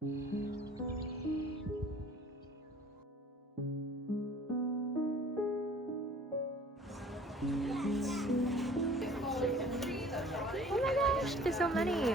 Oh my gosh, there's so many.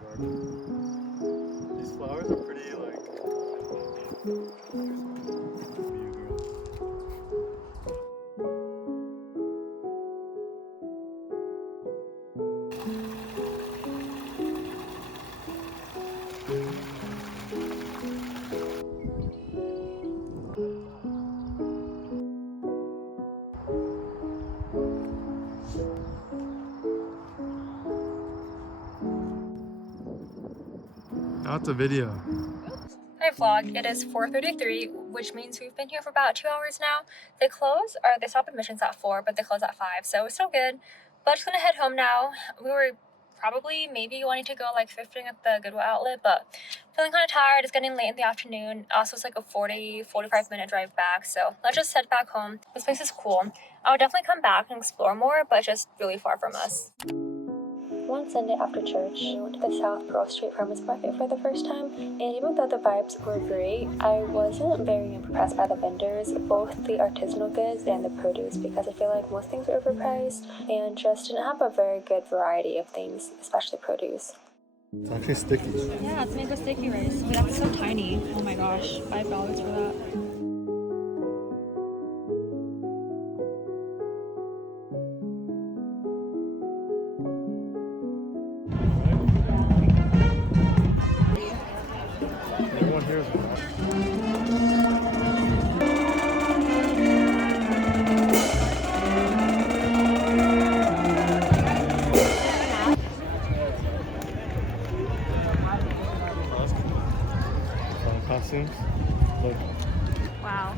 Wow. These flowers are pretty, like, now it's a video. Hi vlog, it is 4:33, which means we've been here for about 2 hours now. They stop admissions at 4, but they close at 5, so it's still good. But just gonna head home now. We were probably maybe wanting to go like thrifting at the Goodwill outlet, but feeling kind of tired. It's getting late in the afternoon. Also, it's like a 45 minute drive back, so let's just head back home. This place is cool. I would definitely come back and explore more, but just really far from us. One Sunday after church, we went to the South Pearl Street Farmers Market for the first time, and even though the vibes were great, I wasn't very impressed by the vendors, both the artisanal goods and the produce, because I feel like most things were overpriced and just didn't have a very good variety of things, especially produce. It's actually sticky. Yeah, it's made with sticky rice. But that's so tiny. Oh my gosh, $5 for that. Everyone here is costumes. Look. Wow.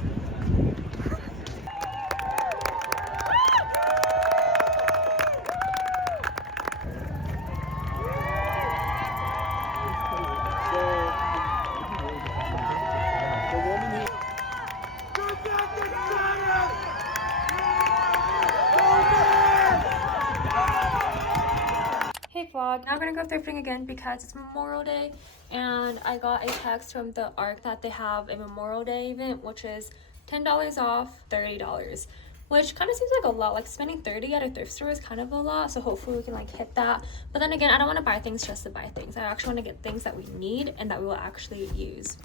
Hey vlog, now we're gonna go thrifting again because it's Memorial Day and I got a text from the ARC that they have a Memorial Day event, which is $10 off $30, which kind of seems like a lot. Like spending $30 at a thrift store is kind of a lot, so hopefully we can like hit that. But then again, I don't want to buy things just to buy things. I actually want to get things that we need and that we will actually use.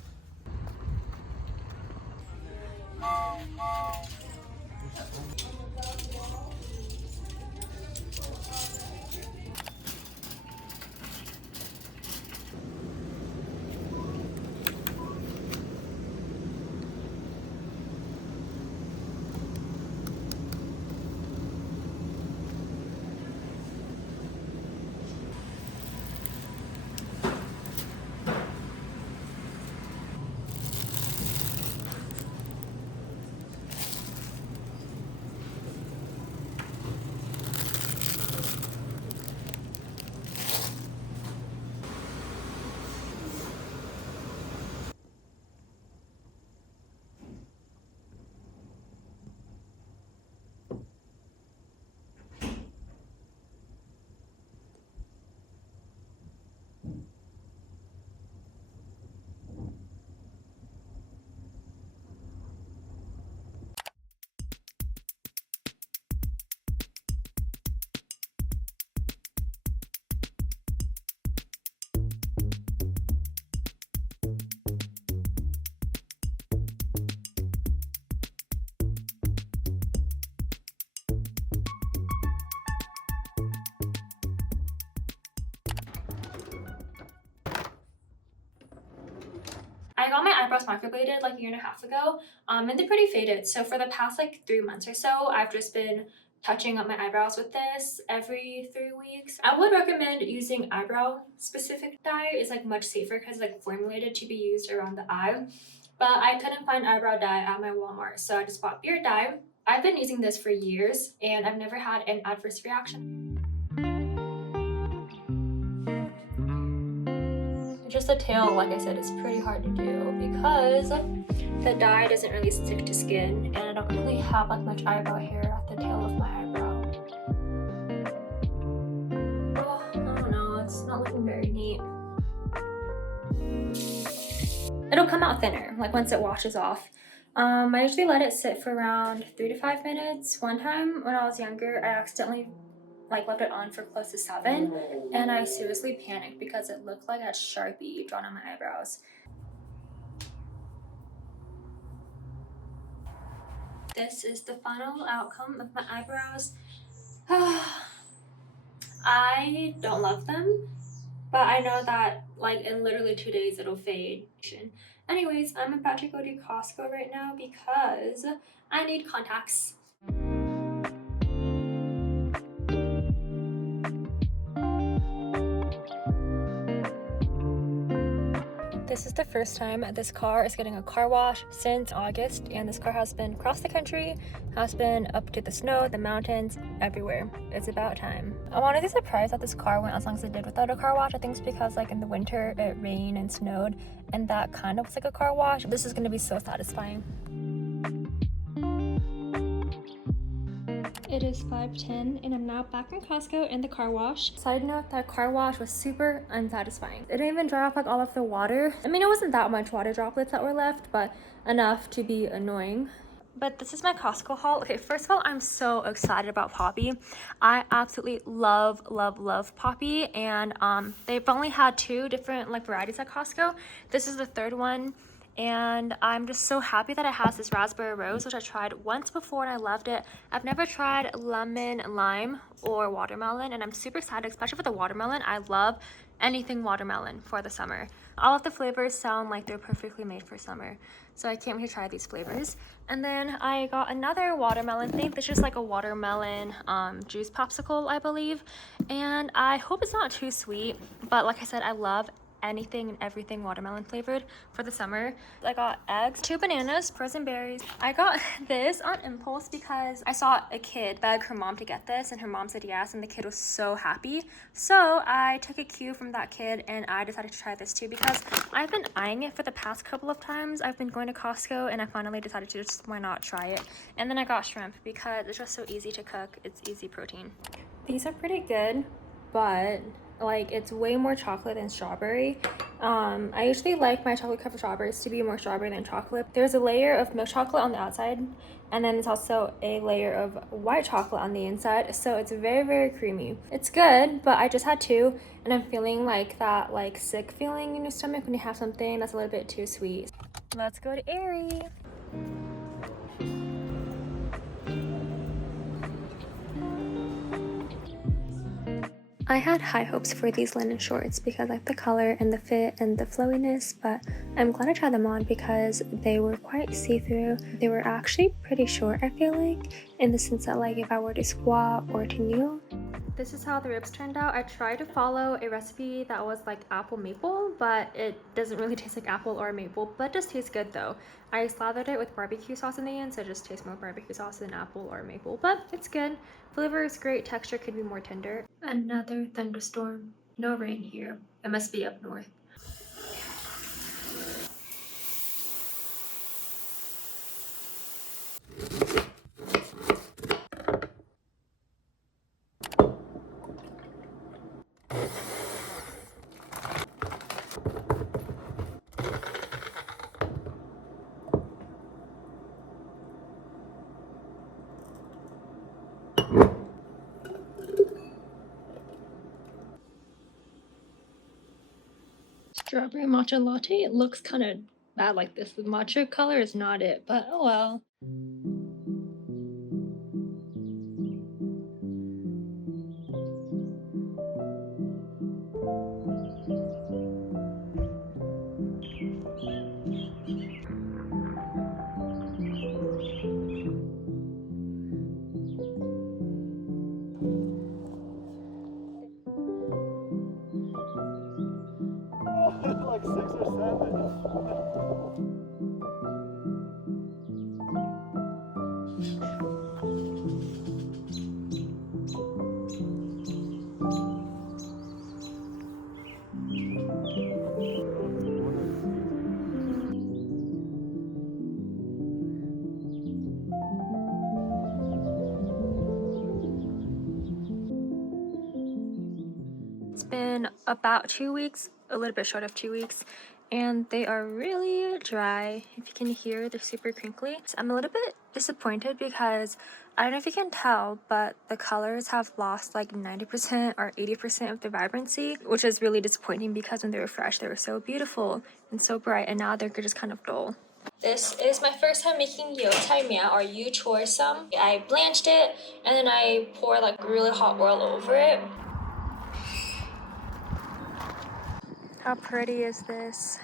I got my eyebrows microbladed like a year and a half ago, and they're pretty faded. So for the past like 3 months or so, I've just been touching up my eyebrows with this every 3 weeks. I would recommend using eyebrow specific dye. It's like much safer because it's like formulated to be used around the eye. But I couldn't find eyebrow dye at my Walmart, so I just bought beard dye. I've been using this for years and I've never had an adverse reaction. Just the tail, like I said, is pretty hard to do because the dye doesn't really stick to skin and I don't really have like much eyebrow hair at the tail of my eyebrow. Oh, I don't know, it's not looking very neat. It'll come out thinner, like once it washes off. I usually let it sit for around 3 to 5 minutes. One time when I was younger, I accidentally left it on for close to 7 and I seriously panicked because it looked like a Sharpie drawn on my eyebrows. This is the final outcome of my eyebrows. I don't love them, but I know that in literally 2 days it'll fade. Anyways, I'm about to go to Costco right now because I need contacts. This is the first time this car is getting a car wash since August, and this car has been across the country, has been up to the snow, the mountains, everywhere. It's about time. I'm honestly surprised that this car went as long as it did without a car wash. I think it's because in the winter it rained and snowed and that kind of was like a car wash. This is going to be so satisfying. It is 5:10 and I'm now back in Costco in the car wash. Side note, that car wash was super unsatisfying. It didn't even dry off all of the water. I mean, it wasn't that much water droplets that were left, but enough to be annoying. But this is my Costco haul. Okay, first of all, I'm so excited about Poppy. I absolutely love Poppy, and they've only had 2 different varieties at Costco. This is the 3rd one. And I'm just so happy that it has this raspberry rose, which I tried once before and I loved it. I've never tried lemon, lime, or watermelon, and I'm super excited, especially for the watermelon. I love anything watermelon for the summer. All of the flavors sound like they're perfectly made for summer, so I can't wait to try these flavors. And then I got another watermelon thing. This is like a watermelon juice popsicle, I believe, and I hope it's not too sweet, but like I said, I love anything and everything watermelon flavored for the summer. I got eggs, 2 bananas, frozen berries. I got this on impulse because I saw a kid beg her mom to get this and her mom said yes, and the kid was so happy. So I took a cue from that kid and I decided to try this too because I've been eyeing it for the past couple of times. I've been going to Costco and I finally decided to just why not try it. And then I got shrimp because it's just so easy to cook. It's easy protein. These are pretty good, but it's way more chocolate than strawberry. I usually like my chocolate covered strawberries to be more strawberry than chocolate. There's a layer of milk chocolate on the outside, and then there's also a layer of white chocolate on the inside, so it's very creamy. It's good, but I just had 2 and I'm feeling that sick feeling in your stomach when you have something that's a little bit too sweet. Let's go to Aerie. I had high hopes for these linen shorts because I like the color and the fit and the flowiness, but I'm glad I tried them on because they were quite see-through. They were actually pretty short, I feel like, in the sense that if I were to squat or to kneel. This is how the ribs turned out. I tried to follow a recipe that was apple maple, but it doesn't really taste like apple or maple, but it does taste good though. I slathered it with barbecue sauce in the end, so it just tastes more barbecue sauce than apple or maple, but it's good. Flavor is great, texture could be more tender. Another thunderstorm. No rain here. It must be up north. Strawberry matcha latte. It looks kind of bad like this. The matcha color is not it, but oh well. It's been about 2 weeks, a little bit short of 2 weeks, and they are really dry. If you can hear, they're super crinkly. So I'm a little bit disappointed because I don't know if you can tell, but the colors have lost like 90% or 80% of their vibrancy, which is really disappointing because when they were fresh, they were so beautiful and so bright, and now they're just kind of dull. This is my first time making yotai miao or yu choi sum. I blanched it and then I pour like really hot oil over it. How pretty is this?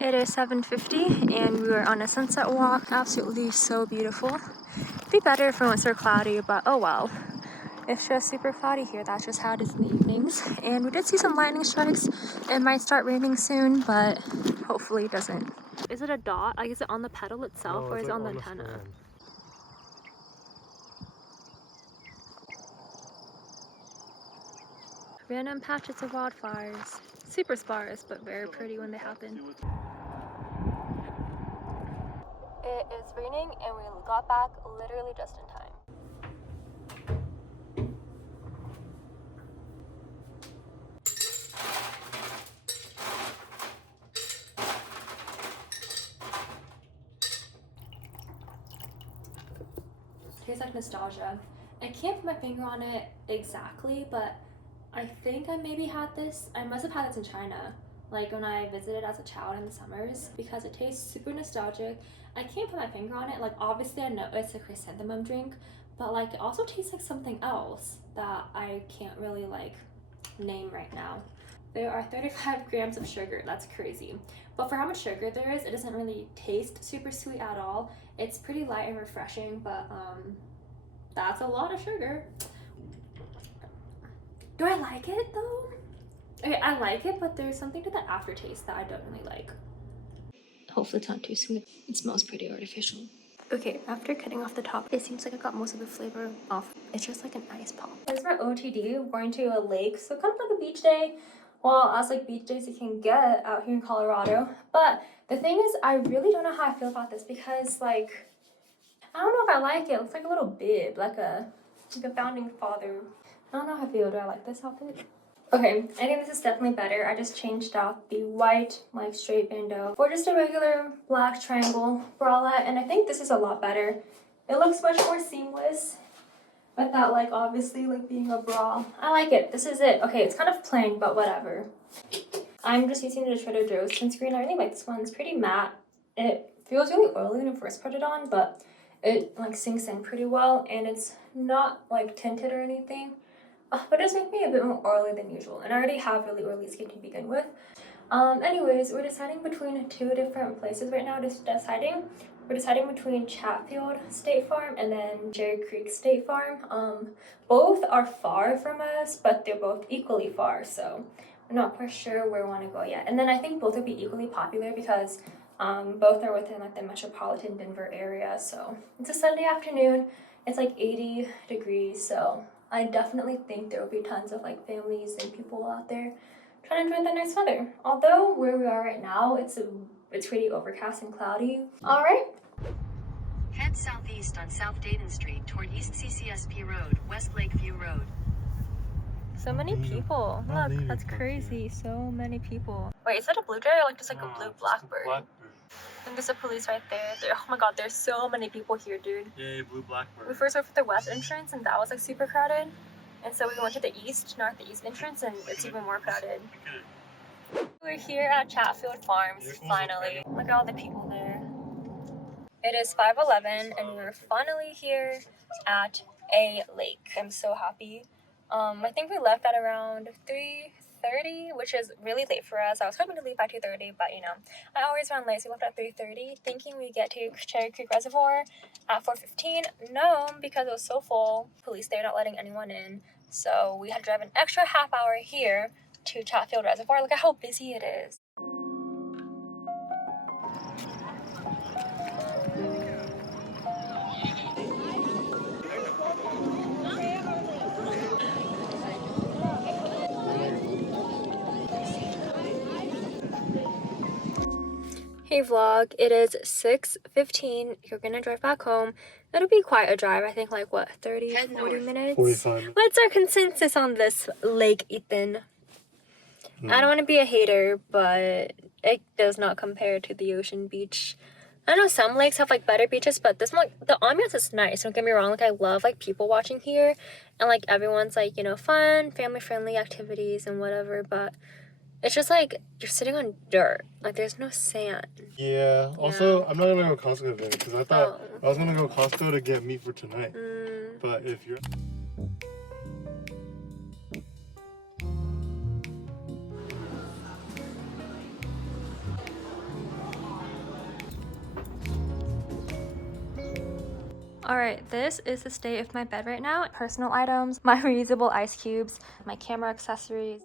It is 7:50 and we were on a sunset walk. Absolutely so beautiful. It'd be better if it was so cloudy, but oh well. It's just super cloudy here. That's just how it is in the evenings. And we did see some lightning strikes. It might start raining soon, but hopefully it doesn't. Is it a dot? Like, is it on the petal itself, or is it on the antenna? Strand. Random patches of wildflowers. Super sparse, but very pretty when they happen. It is raining and we got back literally just in time. Tastes like nostalgia. I can't put my finger on it exactly, but I think I maybe had this. I must have had this in China, like when I visited as a child in the summers, because it tastes super nostalgic. I can't put my finger on it. Like, obviously I know it's a chrysanthemum drink, but like it also tastes like something else that I can't really like name right now. There are 35 grams of sugar. That's crazy. But for how much sugar there is, it doesn't really taste super sweet at all. It's pretty light and refreshing, but that's a lot of sugar. Do I like it though? Okay, I like it, but there's something to the aftertaste that I don't really like. Hopefully it's not too sweet. It smells pretty artificial. Okay, after cutting off the top, it seems like I got most of the flavor off. It's just like an ice pop. It's my OTD. We're going to a lake, so kind of like a beach day. Well, as like beach days you can get out here in Colorado. But the thing is, I really don't know how I feel about this because like, I don't know if I like it. It looks like a little bib, like a founding father. I don't know how I feel. Do I like this outfit? Okay, I think this is definitely better. I just changed out the white, like, straight bandeau for just a regular black triangle bralette, and I think this is a lot better. It looks much more seamless without, like, obviously, like, being a bra. I like it. This is it. Okay, it's kind of plain, but whatever. I'm just using the Trader Joe's sunscreen. I really like this one. It's pretty matte. It feels really oily when I first put it on, but it, like, sinks in pretty well, and it's not, like, tinted or anything. But it does make me a bit more oily than usual, and I already have really oily skin to begin with. Anyways, we're deciding between two different places right now. We're deciding between Chatfield State Farm and then Cherry Creek State Farm. Both are far from us, but they're both equally far, so I'm not quite sure where we want to go yet. And then I think both would be equally popular because both are within like the metropolitan Denver area. So it's a Sunday afternoon. It's like 80 degrees, so I definitely think there will be tons of like families and people out there trying to enjoy the nice weather. Although where we are right now, it's pretty overcast and cloudy. All right. Head southeast on South Dayton Street toward East CCSP Road, West Lakeview Road. So many people. Look, that's crazy. So many people. Wait, is that a blue jay or like just like a blue blackbird? And there's a police right there. Oh my god, there's so many people here, dude. Yay, blue blackbird. We first went for the west entrance and that was like super crowded. And so we went to the northeast entrance and it's even more crowded. We're here at Chatfield Farms, finally. Look at all the people there. It is 5:11 and we're finally here at a lake. I'm so happy. I think we left at around 3:30, which is really late for us. I was hoping to leave by 2:30, but you know, I always run late, so we left at 3:30, thinking we'd get to Cherry Creek Reservoir at 4:15. No, because it was so full. Police there not letting anyone in, so we had to drive an extra half hour here to Chatfield Reservoir. Look at how busy it is. Hey vlog, it is 6:15. You're gonna drive back home. It'll be quite a drive. I think like what, 30, Head 40 north. minutes? 45. What's our consensus on this lake, Ethan? I don't want to be a hater, but it does not compare to the ocean beach. I know some lakes have like better beaches, but this one, like, the ambiance is nice. Don't get me wrong. Like I love like people watching here, and like everyone's like, you know, fun, family friendly activities and whatever. But it's just like you're sitting on dirt. Like there's no sand. Yeah. Also, I'm not gonna go Costco today because I thought Oh. I was gonna go Costco to get meat for tonight. Mm. But if you're Alright, this is the state of my bed right now. Personal items, my reusable ice cubes, my camera accessories.